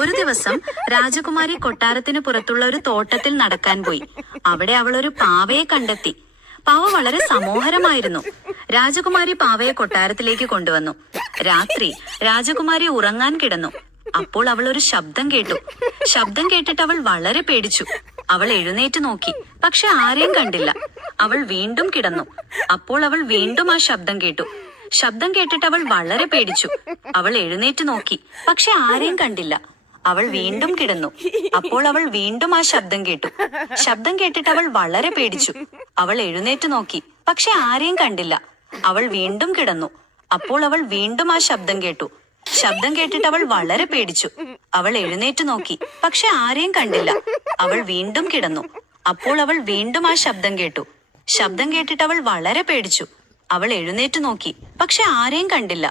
ഒരു ദിവസം രാജകുമാരി കൊട്ടാരത്തിന് പുറത്തുള്ള ഒരു തോട്ടത്തിൽ നടക്കാൻ പോയി. അവിടെ അവൾ ഒരു പാവയെ കണ്ടെത്തി. പാവ വളരെ സമോഹരമായിരുന്നു. രാജകുമാരി പാവയെ കൊട്ടാരത്തിലേക്ക് കൊണ്ടുവന്നു. രാത്രി രാജകുമാരി ഉറങ്ങാൻ കിടന്നു. അപ്പോൾ അവൾ ഒരു ശബ്ദം കേട്ടു. ശബ്ദം കേട്ടിട്ട് അവൾ വളരെ പേടിച്ചു. അവൾ എഴുന്നേറ്റ് നോക്കി, പക്ഷെ ആരെയും കണ്ടില്ല. അവൾ വീണ്ടും കിടന്നു. അപ്പോൾ അവൾ വീണ്ടും ആ ശബ്ദം കേട്ടു. ശബ്ദം കേട്ടിട്ട് അവൾ വളരെ പേടിച്ചു. അവൾ എഴുന്നേറ്റ് നോക്കി, പക്ഷെ ആരെയും കണ്ടില്ല. അവൾ വീണ്ടും കിടന്നു. അപ്പോൾ അവൾ വീണ്ടും ആ ശബ്ദം കേട്ടു. ശബ്ദം കേട്ടിട്ട് അവൾ വളരെ പേടിച്ചു. അവൾ എഴുന്നേറ്റ് നോക്കി, പക്ഷെ ആരെയും കണ്ടില്ല. അവൾ വീണ്ടും കിടന്നു. അപ്പോൾ അവൾ വീണ്ടും ആ ശബ്ദം കേട്ടു. ശബ്ദം കേട്ടിട്ട് അവൾ വളരെ പേടിച്ചു. അവൾ എഴുന്നേറ്റ് നോക്കി, പക്ഷെ ആരെയും കണ്ടില്ല. അവൾ വീണ്ടും കിടന്നു. അപ്പോൾ അവൾ വീണ്ടും ആ ശബ്ദം കേട്ടു. ശബ്ദം കേട്ടിട്ട് അവൾ വളരെ പേടിച്ചു. അവൾ എഴുന്നേറ്റ് നോക്കി, പക്ഷെ ആരെയും കണ്ടില്ല.